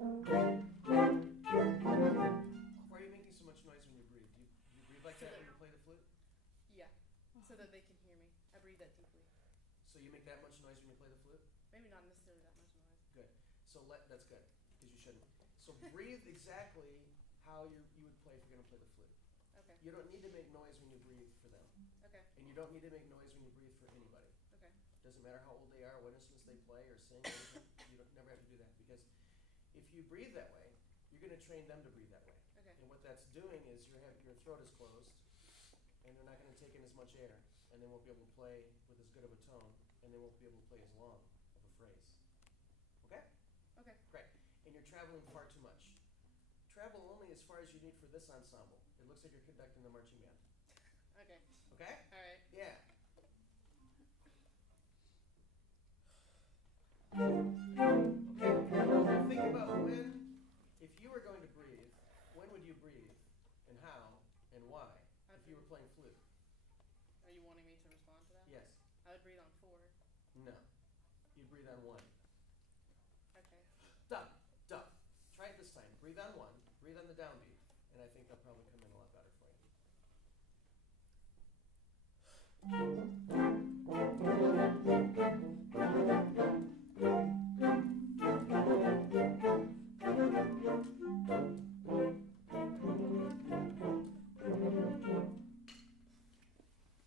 Why are you making so much noise when you breathe? Do you breathe like So that that, when you play the flute? yeah, so that they can hear me. I breathe that deeply. So you make that much noise when you play the flute? Maybe not necessarily that much noise. Good. So that's good, because you shouldn't. So breathe exactly how you would play if you're going to play the flute. Okay. You don't need to make noise when you breathe for them. Okay. And you don't need to make noise when you breathe for anybody. Okay. Doesn't matter how old they are, what instruments they play or sing, or anything, you don't, never have to do that. Because if you breathe that way, you're going to train them to breathe that way. Okay. And what that's doing is your throat is closed, and they're not going to take in as much air, and they won't be able to play with as good of a tone, and they won't be able to play as long of a phrase. Okay? Okay. Great. And you're traveling far too much. Travel only as far as you need for this ensemble. It looks like you're conducting the marching band. Okay. Okay? All right. Yeah. Okay. Think about if you were going to breathe, when would you breathe, and how, and why, if you were playing flute? Are you wanting me to respond to that? Yes. I would breathe on 4. No. You'd breathe on 1. Okay. Done. Done. Try it this time. Breathe on 1. Breathe on the downbeat. And I think they'll probably come in a lot better for you.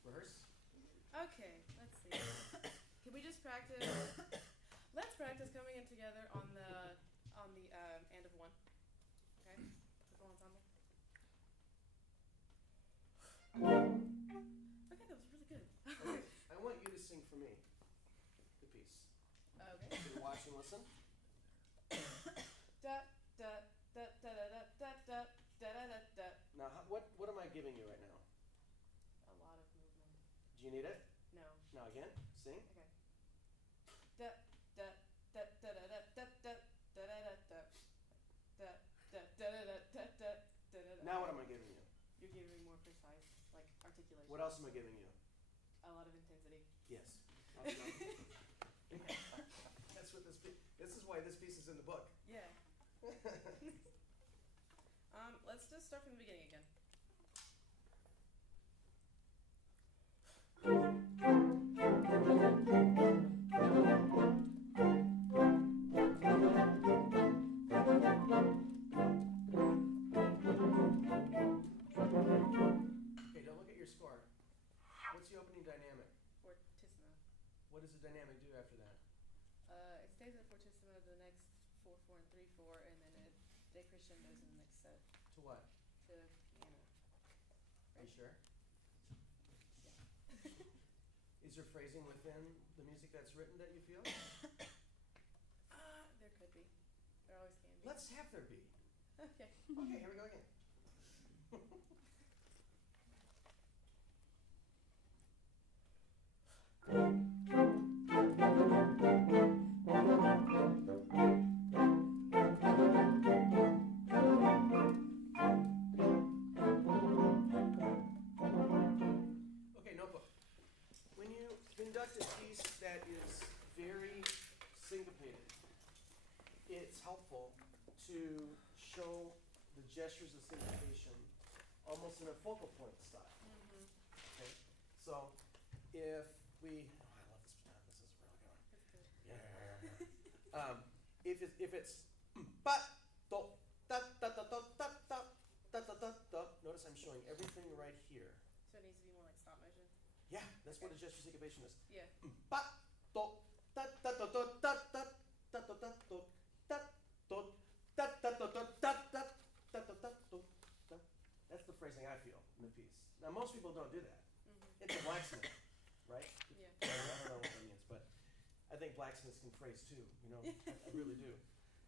Rehearse. Okay, let's see. Can we just practice? Let's practice coming in together on the and of 1. Okay? The full ensemble. Okay, that was really good. Okay. I want you to sing for me the piece. Okay. So you watch and listen. Da da da da da da da da da da. Now, what am I giving you right now? A lot of movement. Do you need it? No. Now again, sing. Okay. Da da da da da da da da da da da da da da da da da da. Now what am I giving you? You're giving me more precise, like articulation. What else am I giving you? A lot of intensity. Yes. That's what this is why this piece is in the book. Yeah. Let's just start from the beginning again. Okay, don't look at your score. What's the opening dynamic? Fortissimo. What does the dynamic do after that? It stays at fortissimo the next 4/4 and 3/4, and then it decrescendos in the next set To what? to piano. Are you sure? Yeah. Is there phrasing within the music that's written that you feel? There could be. There always can be. Let's have there be. Okay. Okay, here we go again. Okay, notebook. When you conduct a piece that is very syncopated, it's helpful to show the gestures of syncopation almost in a focal point style. Mm-hmm. Okay? So if we, I love this baton. This is really good. Yeah. If it's but do da da da da da da da da da da. Notice I'm showing everything right here. So it needs to be more like stop motion. Yeah, that's what a gesture syncopation is. Yeah. Ba do da da da da da da da da da do da do da da da da da da da da da do da. That's the phrasing I feel in the piece. Now most people don't do that. Mm-hmm. It's a blacksmith, right? Yeah. I don't know what that means, but I think blacksmiths can phrase too. You know, I really do.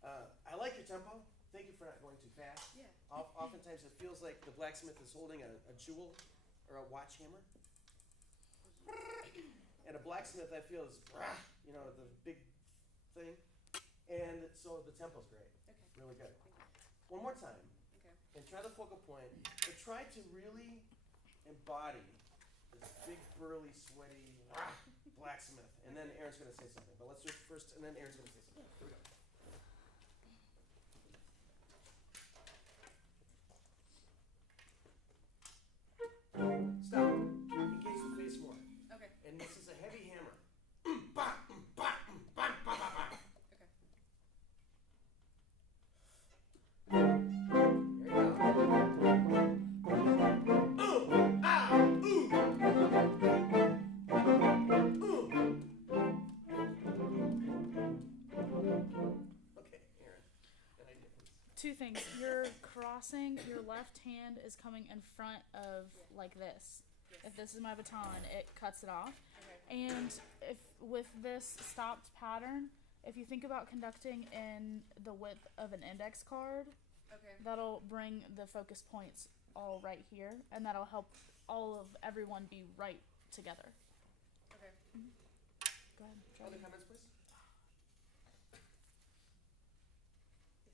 I like your tempo. Thank you for not going too fast. Yeah. Oftentimes it feels like the blacksmith is holding a jewel or a watch hammer. And a blacksmith, I feel, is, you know, the big thing. And so the tempo's great. Okay. Really good. Thank you. One more time. Okay. And try the focal point. But try to really embody this big, burly, sweaty blacksmith. And then Aaron's going to say something. But let's do it first, and then Aaron's going to say something. Here we go. two things. You're crossing, your left hand is coming in front of like this. Yes. If this is my baton, it cuts it off. Okay. And if with this stopped pattern, if you think about conducting in the width of an index card, Okay. that'll bring the focus points all right here, and that'll help all of everyone be right together. Okay. Go ahead. Other Jordan. comments, please?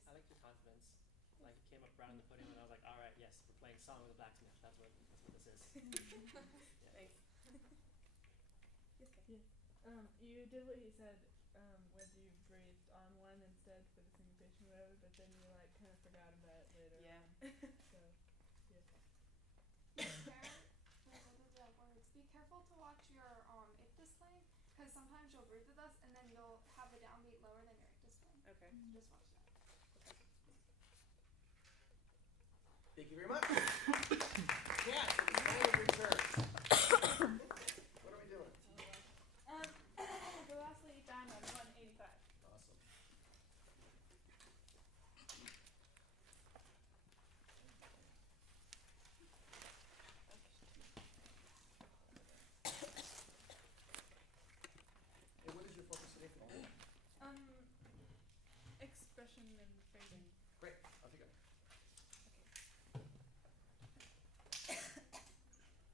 I like your confidence. Like you came up around the podium and I was like, all right, yes, we're playing Song of the Blacksmith. That's what this is. Thanks. Yes, Kay. You did what he said when you breathed on one instead for the syncopation or whatever, but then you like kind of forgot about it later. Yeah. So, yeah. Be careful to watch your if display, because sometimes you'll breathe with us and then you'll have the downbeat lower than your ik display. Okay. So just watch that. Thank you very much. Yeah, so the time of return. What are we doing? The last lady found on 185. Awesome. And what is your focus today for all? Expression and phrasing. Great, off you go.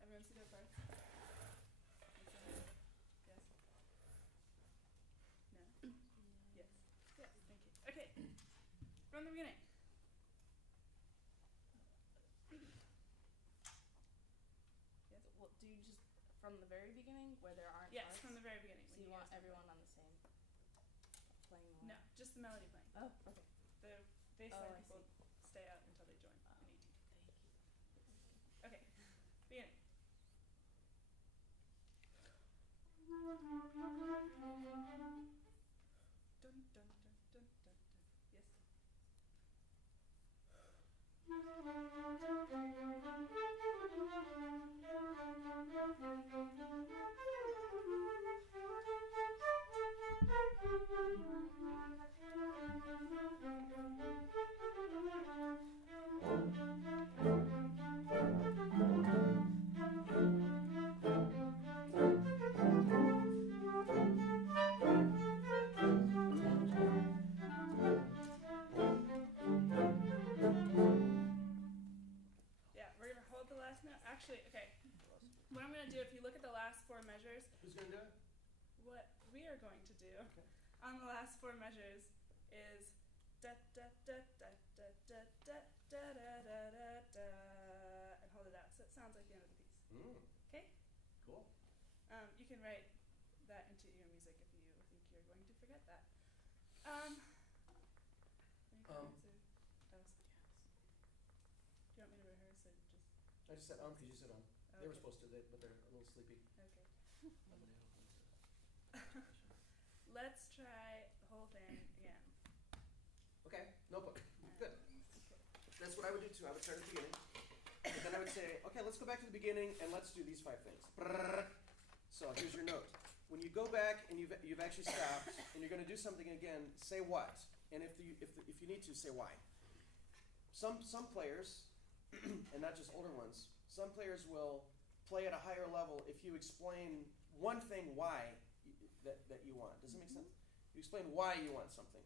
Everyone see their parts? Yes. No. Yes. Yes. Thank you. Okay. From the beginning. Yes. Well, do you just from the very beginning where there aren't Yes, parts? from the very beginning. So when you want guys everyone on the same playing line? No, just the melody playing. Oh, okay. The bass Oh, line I people see. stay out until they join in 18. Thank you. Okay. Beginning. Dun, dun, dun, dun, dun, dun. Yes. Yeah, we're gonna hold the last note. Actually, okay. What I'm gonna do, if you look at the last four measures, Who's gonna do it? what we are going to do Okay. on the last four measures is da da da da da da da da da da da da and hold it out so it sounds like the end of the piece. Okay? Cool. You can write that into your music if you think you're going to forget that. Any comments or that was yes. Do you want me to rehearse or just I just said because you said They were okay. supposed to, but they're a little sleepy. Okay. Let's try the whole thing again. Okay, notebook. Good. Okay. That's what I would do too. I would start at the beginning. And then I would say, okay, let's go back to the beginning and let's do these 5 things. So here's your note. When you go back and you've actually stopped and you're going to do something again, say what, and if you need to, say why. Some players, and not just older ones, some players will play at a higher level if you explain one thing why that you want. Does it make sense? You explain why you want something,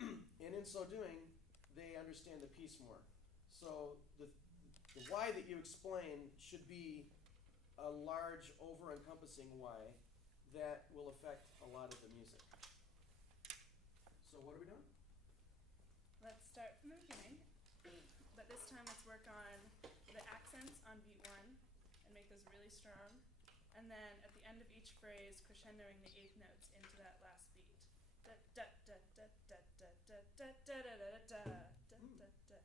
and in so doing, they understand the piece more. So the why that you explain should be a large, over-encompassing why that will affect a lot of the music. So what are we doing? Let's start from the beginning, but this time let's work on the accents on beat 1 and make those really strong. And then at the end of each phrase, crescendoing the 8th notes into that last beat. Da da da da da da da da da da da da da da.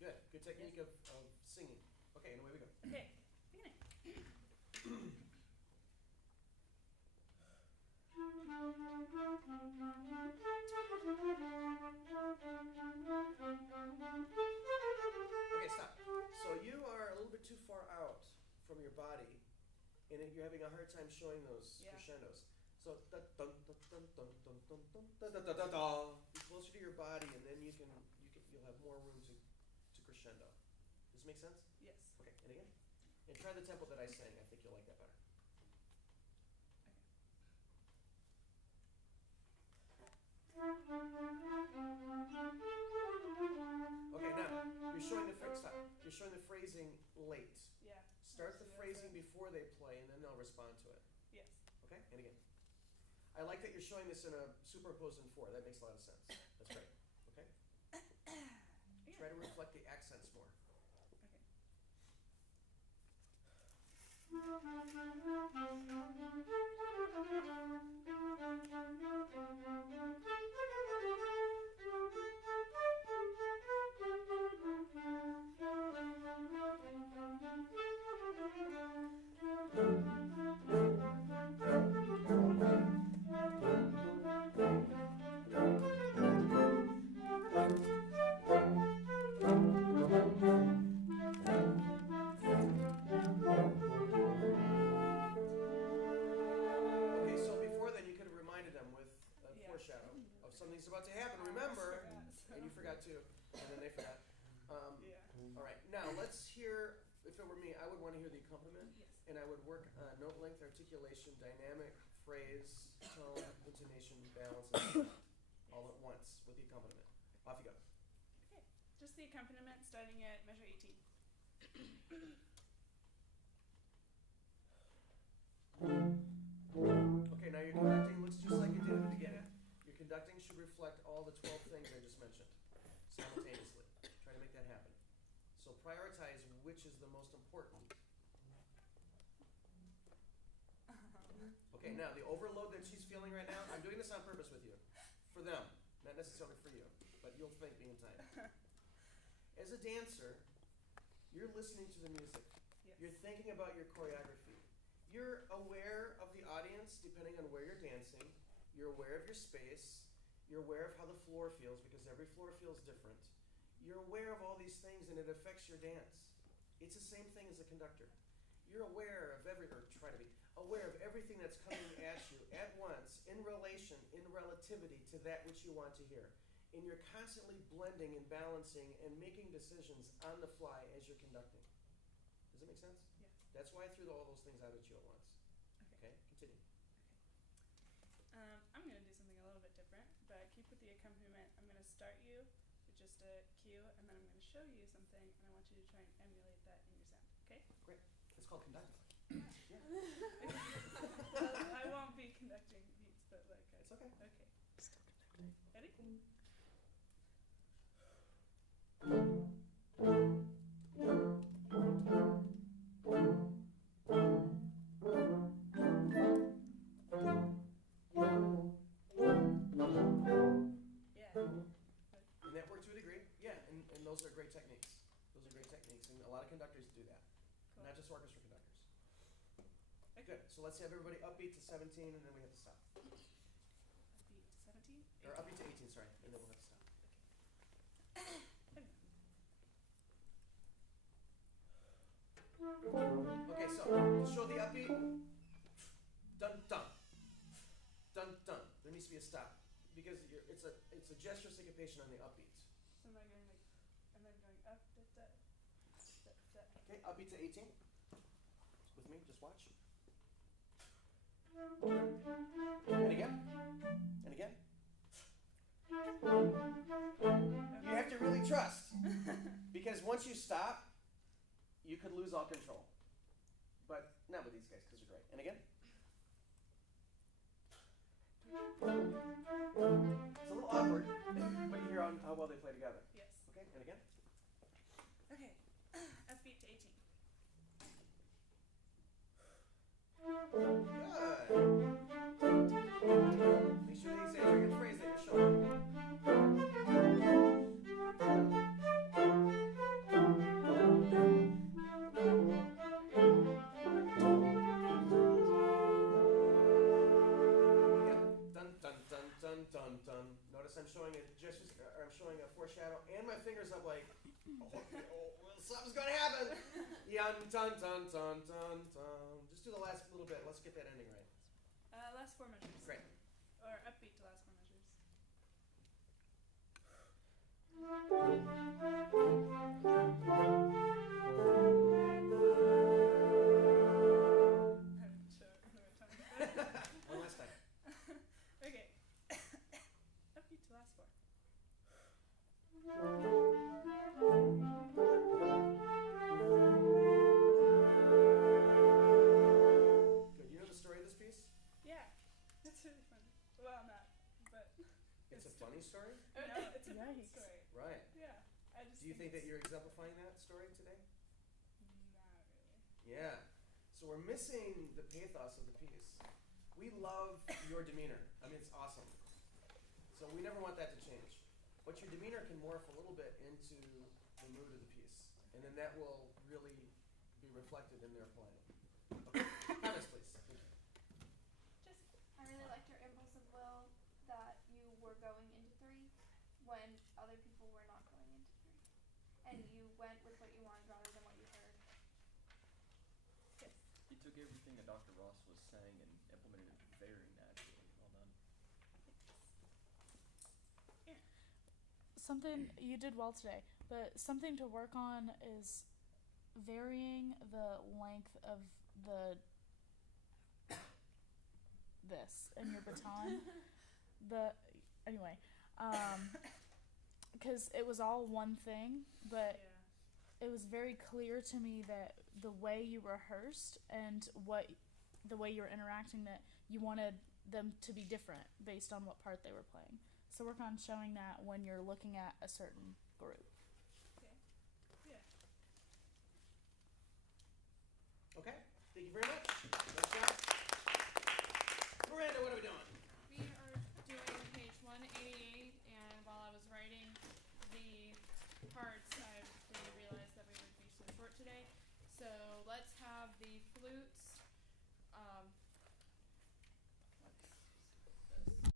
Good. Good technique of singing. Okay, and away we go. Okay, beginning. Okay, stop. So you are a little bit too far out from your body, and you're having a hard time showing those Yeah. crescendos. So da dun dun dun dun dun dun dun da da da da da. Be closer to your body, and then you can crescendo. Does this make sense? Yes. Okay, and again? And try the tempo that I sang. I think you'll like that better. Okay, now you're showing the stop. You're showing the phrasing late. Yeah. Start the That's phrasing it. before they play, and then they'll respond to it. Yes. Okay, and again. I like that you're showing this in a superimposed in 4. That makes a lot of sense. That's great. Okay. Yeah. Try to reflect the accents more. Okay. Okay, so before then you could have reminded them with a Yeah. foreshadow of something's about to happen. Remember, I and you forgot to, and then they forgot. Yeah. All right, now let's hear. If it were me, I would want to hear the accompaniment, Yes. and I would work on note length, articulation, dynamic, phrase, tone, intonation, balance, and so on, all at once with the accompaniment. Off you go. Okay. Just the accompaniment starting at measure 18. Okay, now your conducting looks just like it did at the beginning. Your conducting should reflect all the 12 things I just mentioned simultaneously. Try to make that happen. So prioritize which is the most important. Okay, now the overload that she's feeling right now, I'm doing this on purpose with you. For them, not necessarily for you, but you'll think the time. As a dancer, you're listening to the music. Yes. You're thinking about your choreography. You're aware of the audience depending on where you're dancing. You're aware of your space. You're aware of how the floor feels because every floor feels different. You're aware of all these things and it affects your dance. It's the same thing as a conductor. You're aware of or try to be aware of everything that's coming at you at once in relation, in relativity to that which you want to hear. And you're constantly blending and balancing and making decisions on the fly as you're conducting. Does it make sense? Yes. That's why I threw all those things out at you at once. Okay. Okay, continue. I'm going to do something a little bit different, but keep with the accompaniment. I'm going to start you with just a cue, and then I'm going to show you something, and I want you to try and emulate that in your sound. Okay? Great. It's called conducting. Well, I won't be conducting beats, but like I. It's okay. Okay. Ready? Yeah. And that worked to a degree. Yeah, and those are great techniques. Those are great techniques, and a lot of conductors do that. Cool. Not just orchestra conductors. Okay. Good. So let's have everybody upbeat to 17, and then we have to stop. Upbeat 17. Or upbeat to 18, sorry, and then we'll have to stop. Okay, so to show the upbeat, dun dun, dun dun. There needs to be a stop because it's a gesture syncopation on the upbeats. So am I going like, and then going up, da, da, da, da. Okay, upbeat to 18. With me, just watch. And again, and again. You have to really trust because once you stop, you could lose all control. But not with these guys because they're great. And again. It's a little awkward, but you hear how well they play together. Yes. Okay, and again. Okay. Upbeat to 18. Good. Make sure they exaggerate your phrase that you're showing. Notice I'm showing I'm showing a foreshadow and my fingers up like, something's gonna happen. Yun dun dun dun dun dun. Just do the last little bit. Let's get that ending right. Last 4 measures. Great. Or upbeat to last 4 measures. No, it's a bad Yikes. story. Right. Yeah. I just Do you think that it's you're exemplifying that story today? not really. Yeah. So we're missing the pathos of the piece. We love your demeanor. I mean, it's awesome. So we never want that to change. But your demeanor can morph a little bit into the mood of the piece. And then that will really be reflected in their playing. Okay. Comments, please. Thank you. Just I really liked your impulse of will that you were going into 3 when other people were not going into 3. And you went with what you wanted rather than what you heard. yes. He took everything that Dr. Ross was saying and implemented it very naturally. Well done. Something you did well today, but something to work on is varying the length of the this in your baton. Anyway, because it was all one thing, but Yeah. it was very clear to me that the way you rehearsed and the way you were interacting, that you wanted them to be different based on what part they were playing. So work on showing that when you're looking at a certain group. Okay. Yeah. Okay. Thank you very much. Nice job. Miranda, what do we